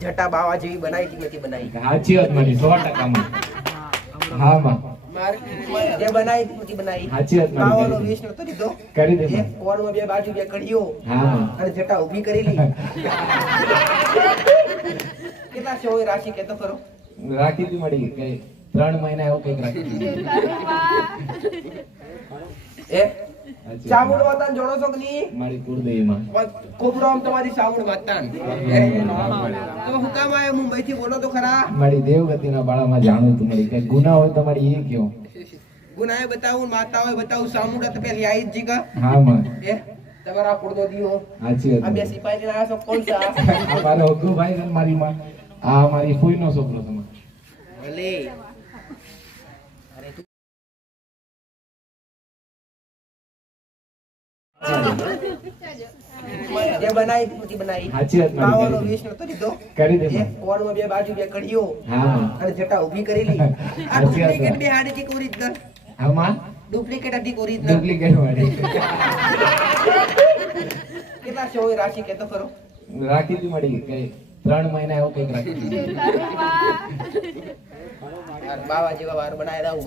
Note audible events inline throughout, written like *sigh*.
જટા બાવા જેવી બનાવી હતી નથી બનાવી સાચી વાત મારી સો ટકામાં. હા. માં જટા ઊભી કરેલી કેટલા છે રાશિ કેતો ખરો? રાખી હતી મળી ત્રણ મહિના એવું કંઈક રાખી. એ? સાચી ચામુંડ વાત. માતાને જોડો છો કે નહીં? મારી કુળદેવીમાં. કોપરો આમ તમારી માતાને હે? તો હું કામ આયા? મુંબઈ થી બોલો તો ખરા. મારી દેવગતિના બાળામાં જાણું તું મારી કઈ ગુના હોય તમારી એ કયો. ગુનાએ બતાવું માતાઓએ બતાવું સામુડા તો પેલી આઈ જ જીગા હા માં એ તમારા કુળનો દીવો. સાચી આ બે વાત સિપાહી લઈને છો? કોણ? આ? *laughs* મારો હુકુ ભાઈ ને મારી માં આ મારી ફૂઈનો છોકરો તમે ભલે. *laughs* ડુપ્લિકેટ હતી ઓરિજિનલ. ડુપ્લિકેટ વાળી. *laughs* કેટલા કેતો ખરો. રાખી હતી મળી કઈ ત્રણ મહિના એવું કંઈક રાખી બાવા જેવા વાર બનાવેલા હું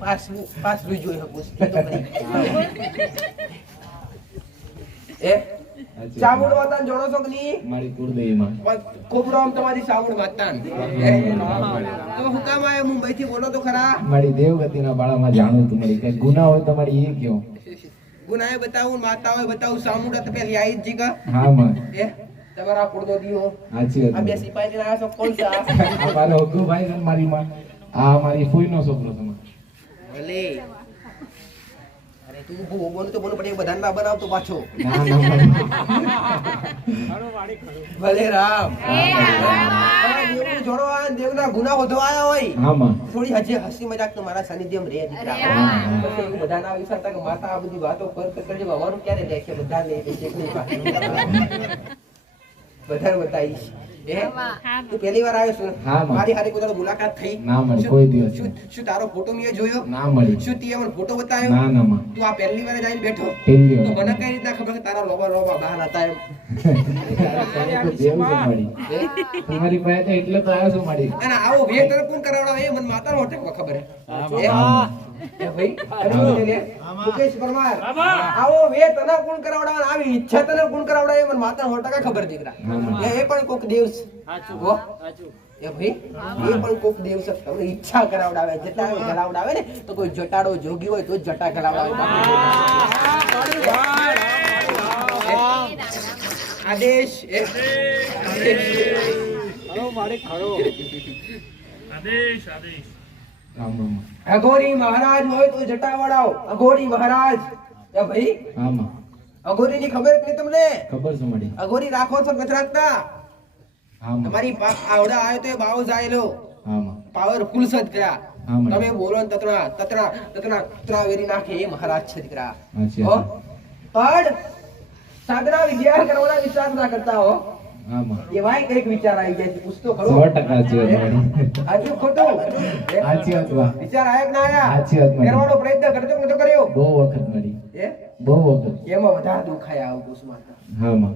પાસ પાસ રૂઈ જોઈ શકું. *laughs* એ? સાચી ચામુંડ વાત. જોડો છો કે નહીં? મારી કુળદેવીમાં. કોપરો આમ તમારી ચામુંડ માતાને તો હુકામ આયા મુંબઈ થી બોલો તો ખરા. મારી દેવગતિના બાળામાં જાણું તું કઈ ગુના હોય તમારી એ કયો? ગુનાએ બતાવું માતાઓએ બતાવું સામુડા તો પેલી આઈ જ જીગા હા માં. એ તમારા કુળનો દીવો. સાચી આ બે વાત સિપાહી લઈને છો? કોણ સા આ? આ મારો હગુ ભાઈ ને મારી માં. આ મારી ફૂઈનો છોકરો છે ભલે. તું ઊભું બોલું તો બોલું પણ બધાને ના બનાવતો પાછો. ના ના મારી ભલે રામ દેવનું જોડો આ દેવના ગુના વધો આયા હોય. થોડી હજી હસી મજાક તો મારા સાનિધ્યમ રહે દીકરા. એવું બધા ના વિચારતા કે માતા આ બધી વાતો કર કર કરજે અમારું ક્યારે દેખે બધા લે છે. બધાને બતાવીશ. તું પહેલી વાર આવ્યો છું. મારી હારી કોઈ મુલાકાત થઈ. ના મળી, કોઈ દિવસ શું શું તારો ફોટો મેં જોયો? ના મળી શું તે મને ફોટો બતાવ્યો? ના ના માં. તું આ પહેલી વાર જ બેઠો? તો મને કઈ રીતના ખબર કે તારા લોબા લોબા બહાર હતા એમ. તમારી પાસે તો એટલે તો આવ્યો છું મળી અને આવો વેર કોણ કરાવડાવે. એ મને માતાનો હોટે ખબર હે. એ? એ ભાઈ? અરે બોલે લે. મુકેશ પરમાર. આવો વે તને કોણ કરાવડાવે આવી ઈચ્છા તને કોણ કરાવડાવે મને માતાનો હોટે ટકા ખબર દીકરા. એ એ પણ કોક દેવ છે હો? એ ભાઈ એ પણ કોક દેવ છે તમને ઈચ્છા કરાવડાવે જટા કરાવડાવે ને તો કોઈ જટાડો જોગી હોય તો જટા કરાવડાવે આદેશ. આદેશ આદેશ. અઘોરી મહારાજ હોય તો જટા વડાવો અઘોરી મહારાજ. ભાઈ. આમાં અઘોરી ની ખબર નહીં તમને? ખબર છે મળી. અઘોરી રાખો છો કે નથી રાખતા? તમારી આવડા આવ્યો તો બાવ જાયેલો. માં. પાવરફુલ છે દીકરા. તમે બોલો ને તતરા તતરા તતરા તતરા વેરી નાખે એ મહારાજ છે દીકરા. પણ સાધના વિદ્યા કરવાના વિચાર ના કરતા હો. એવાય કંઈક વિચાર આવી જાય છે પૂછતો ખરો. સો ટકા સાચી વાત મળી હાચું ખોટું. સાચી વાત વિચાર આયા ના આયા? સાચી વાત કરવાનો પ્રયત્ન કરજો નતો કર્યો? બહુ વખત મળી એ બહુ વખત. એમાં વધારે દુખાય આવું કુસુમાતા હા? માં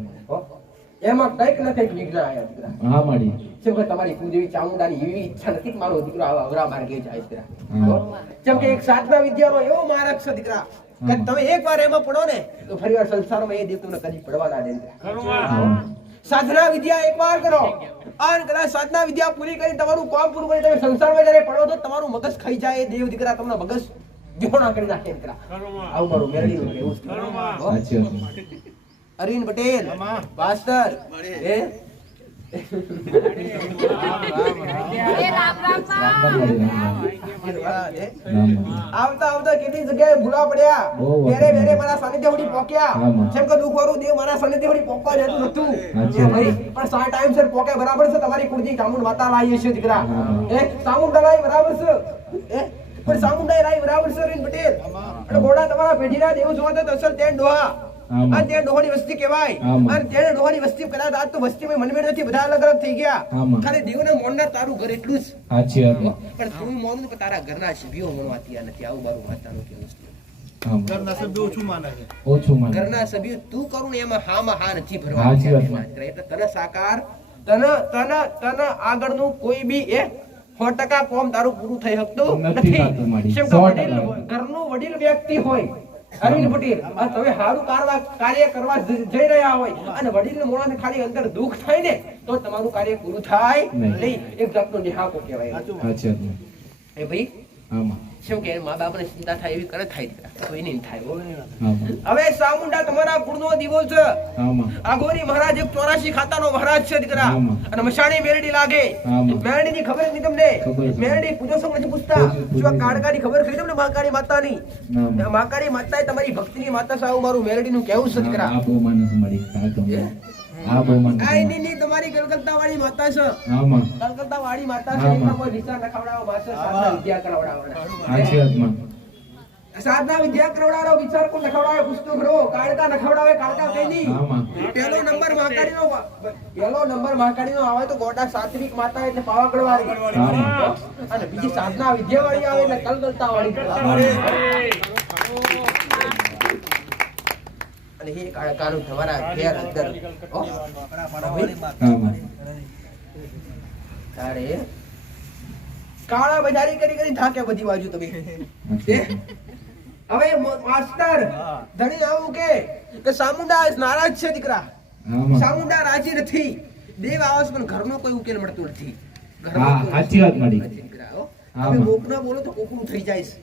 એમાં કંઈક ને કંઈક વિઘ્ન આયા દીકરા. હા મળી જેમ કે તમારી કુળદેવી ચામુંડાની એવી ઈચ્છા નથી કે મારો દીકરો આવા અવરા માર્ગે જાય દીકરા. જેમ કે એક સાધના વિદ્યાનો એવો માર્ગ છે દીકરા કે તમે એક વાર એમાં પડો ને તો ફરી વાર સંસારમાં એ દેવ તમને કદી પડવા ના દે દીકરા. સાધના વિદ્યા એકવાર કરો. અને કદાચ સાધના વિદ્યા પૂરી કરી તમારું કામ પૂરું કરી તમે સંસારમાં જ્યારે પડો તો તમારું મગજ ખાઈ જાય દેવ દીકરા તમને મગજ વિહોણા કરી નાખે દીકરા આવું મારું મેળવી મળી. અરવિંદ પટેલ માસ્ટર આવતા આવતા કેટલી જગ્યાએ ભૂલા પડ્યા. મારા સાનિધ્ય વળી પોક્યા. જેમ કે દુખવાળું દેવ મારા સાનિધ્ય વળી પોકવા જતું નતું સાચી એ વાત. ભાઈ પણ સા ટાઈમ સર પોક્યા બરાબર છે. તમારી કુળજી ચામુંડ માતા લાવી છે દીકરા. એ ચામુંડા લાવી બરાબર છે. એ પણ ચામુંડા બરાબર છે અરવિંદ પટેલ. અને ઘોડા તમારા પેઢીના દેવ જોવા તો અસર તેન ડોહા. અને તે ડોહોની વસ્તી કહેવાય. હા, માં. અને તેને ડોહોની વસ્તી કદાચ આજ તો વસ્તીમાં મનમેળ નથી બધા અલગ અલગ થઈ ગયા. હા, ખાલી દેવને મોનના તારું ઘર એટલું જ. સાચી વાત પણ તું મોનું કે તારા ઘરના સભ્યો મનવા તૈયાર નથી આવું મારું માતાનું કેવું છે ઘરના સભ્યો ઓછું માને છે. ઓછું માને. ઘરના સભ્યો તું કરું ને એમાં હામાં હા નથી ભરવા એટલે તને સાકાર તને તને તને આગળનું કોઈ બી એ સો ટકા કોમ તારું પૂરું થઈ શકતું નથી. ઘરનું વડીલ વ્યક્તિ હોય. પટેલ તમે સારું કાર્ય કરવા જઈ રહ્યા હોય અને વડીલ મોણાને ખાલી અંદર દુઃખ થાય ને તો તમારું કાર્ય પૂરું થાય નહીં. એક જાતનો નિહાકો કહેવાય. એ ભાઈ? આમાં શું કે મા બાપને ચિંતા થાય એવી કરે થાય કોઈ નહીં થાય હવે સામુંડા તમારા કુળનો દીવો છે. આગોરી મહારાજ એક ચોરાશી ખાતાનો મહારાજ છે દીકરા. અને મશાણી મેરડી લાગે. મેરડી મેરડીની ખબર નથી તમને? મેરડી પૂજો સમ નથી પૂછતા. જો કાળકાની ખબર ખરી તમને માકારી માતાની? ની માકારી માતા એ તમારી ભક્તિની માતા સાવ મારું મેરડીનું કેવું છે દીકરા. આ બહુ મળી આ એની ની તમારી કલકત્તા વાળી માતા છે. આમાં કલકત્તા વાળી માતા છે એમાં કોઈ નિશાન નખાવડાવવા માસે સાધના વિદ્યા કરાવડાવવાના સાચી વાતમાં સાધના વિદ્યા કરાવડાવો વિચાર કોણ નખાવડાવે પુસ્તક રહો કાળકા નખાવડાવે કાળકા કઈ નહીં. આમાં પેલો નંબર મહાકાળીનો પહેલો નંબર મહાકાળીનો આવે તો ગોડા સાત્વિક માતા એટલે પાવાગઢ વાળી અને બીજી સાધના વિદ્યા વાળી આવે એટલે કલકત્તા વાળી અને એ કાળકાનું તમારા ઘેર અંદર. તારે કાળા બજારી કરી કરી થાકે બધી બાજુ તમે. હવે માસ્ટર ધણી આવું કે? કે સામુંડા નારાજ છે દીકરા. સામુંડા રાજી નથી. દેવ આવસ પણ ઘરનો કોઈ ઉકેલ મળતો નથી. ઘરનો હા સાચી વાત મળી દીકરા, હવે કોકનો બોલો તો કોકનું થઈ જાય છે.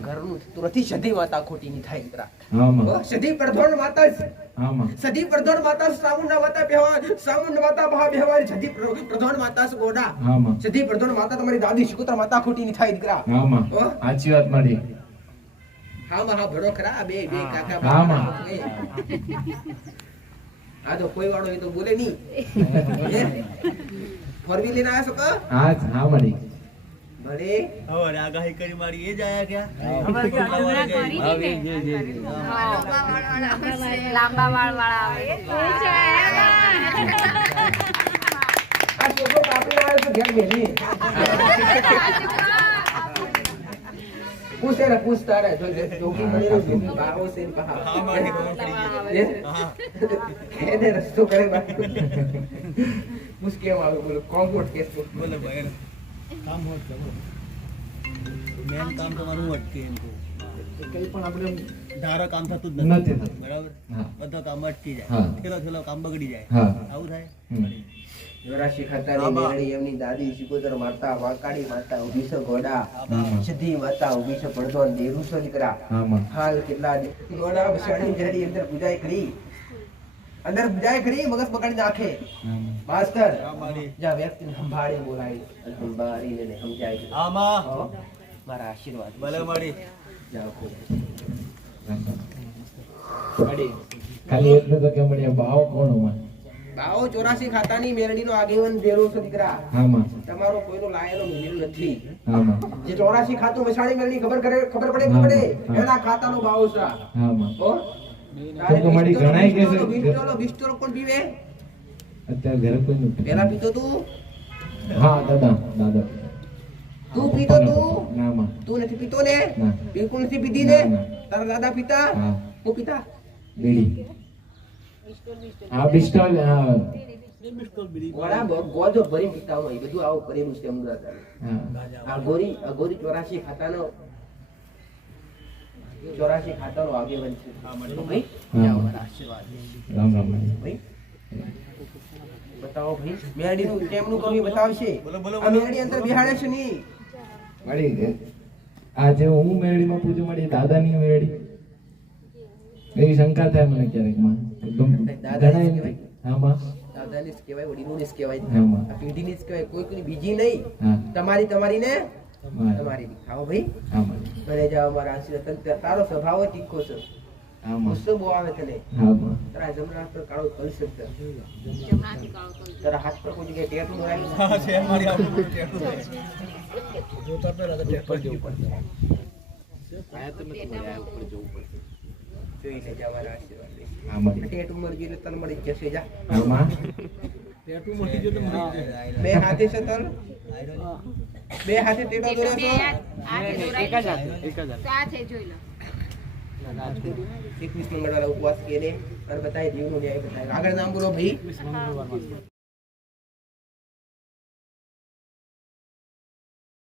ઘરનું થતું નથી સધી માતા ખોટી ની થાય હો, સધી પ્રધોણ માતા સધી પ્રધોણ માતા સામુંડા માતા બેહવા સામુંડા માતા બહા બેહવાની સધી પ્રધોણ માતા ગોડા. સધી પ્રધોણ માતા તમારી દાદી શિકોતર માતા ખોટી થાય દીકરા. સાચી વાત મળી હા માં ભડો ખરા. બે બે કાકા હા, માં. આ તો કોઈ વાળો એ તો બોલે નહીં. *laughs* ફોર વ્હીલ લઈને આવ્યા છો કા? હા હા ભલે. હવે આગાહી કરી મારી એ જ આયા લાંબા વાળ વાળા. પૂછે ને પૂછતા રસ્તો કરે બાકી. પૂછ બોલો કેસ. બોલો. ભાઈ કામ હોત મેન કામ તમારું અટકે એમ કહું. કઈ પણ આપણે ધારો કામ થતું જ નથી બરાબર? બધા કામ અટકી જાય. થેલો થેલો કામ બગડી જાય. આવું થાય? જોરાશી ખાતાની મેરડી એમની દાદી શિકોતર માતા વાંકાળી માતા છે ઘોડા. સિદ્ધિ માતા ઊભી છે પડધોન દીકરા હાલ કેટલા ઘોડા શરણી જડી અંદર પૂજાય કરી અંદર પૂજાય કરી મગજ પકડી નાખે. હા, મારી. વ્યક્તિને સંભાળી બોલાય અને સંભાળીને સમજાય આમાં. હો, મારા આશીર્વાદ ભલે મળી જાઓ ખૂબ. ખાલી એટલું તો કે મળ્યા ભાવ કોણમાં બાવો ચોરાસી ખાતાની મેરડીનો આગેવન દેરું છે દીકરા. આમાં. તમારો કોઈનો લાયેલો મિલ નથી. આમાં. જે ચોરાસી ખાતું મસાણી મેળની ખબર કરે ખબર પડે ખબર પડે. એના ખાતાનો ભાવ છે. આમાં. હો? તો તો મારી ઘણાય કે છે. બિસ્ટોલો, બિસ્ટોલો કોણ પીવે? અત્યારે ઘરે કોઈ નથી. પેલા પીતો તું? હા દાદા દાદા. તું પીતો તું? ના માં. તું નથી પીતો ને? ના. બિલકુલ નથી પીધી ને. તારા દાદા પીતા? હા. હું પીતા? બીડી. હા પિસ્તોલ હા. ગોજો ભરી પીતા હોય બધું આવું કરેલું છે આ ગોરી આ ગોરી ચોરાશી ખાતાનો ચોરાશી ખાતાનો આગેવાન છે. ભાઈ હા. જાઓ, મારા આશીર્વાદ. રામ રામ. ભાઈ. બતાવો ભાઈ. મેરડીનું કેમનું કરવું એ બતાવશે. બોલો, બોલો, આ મેરડી અંદર બિહાડે છે નહીં. મળી ગઈ. આ જે હું મેળીમાં પૂછું મળી દાદાની મેળી. એવી શંકા થાય મને ક્યારેકમાં. ગમ- દાદાની જ ઘણા એમ- આમાં દાદાને જ કહેવાય વડીલોને જ કહેવાય. આ પેઢીને જ કહેવાય. કોઈ કોઈ બીજી નહીં. તમારી તમારી ને તમારી ખાઓ ભાઈ. જાઓ મારા આશીર્વાદ. તારો સ્વભાવ તીખો છે. ગુસ્સો બહુ આવે તને તારા જમણા હાથ પર કાળો કરી શકતો જમણાથી કાળો કલર. તારા હાથ પર કોઈ જગ્યાએ ટેટુ હા છે મારી આવું ટેટુ છે જોઈ લેજે અમારા આશીર્વાદ લઈ. આમાં. ટેટુ મરી એટલે તને મળી જ જશે જા. આમાં? બે હાથે છે તલ બે હાથે ટેટો દોરો છો? એક જ હાથે એક જ હાથે. સાથે જોઈ લો. એકવીસ મંગળવારે ઉપવાસ કરીને અને બતાવી દીવનો ન્યાય બતાવ્યો. આગળ નામ બોલો ભાઈ.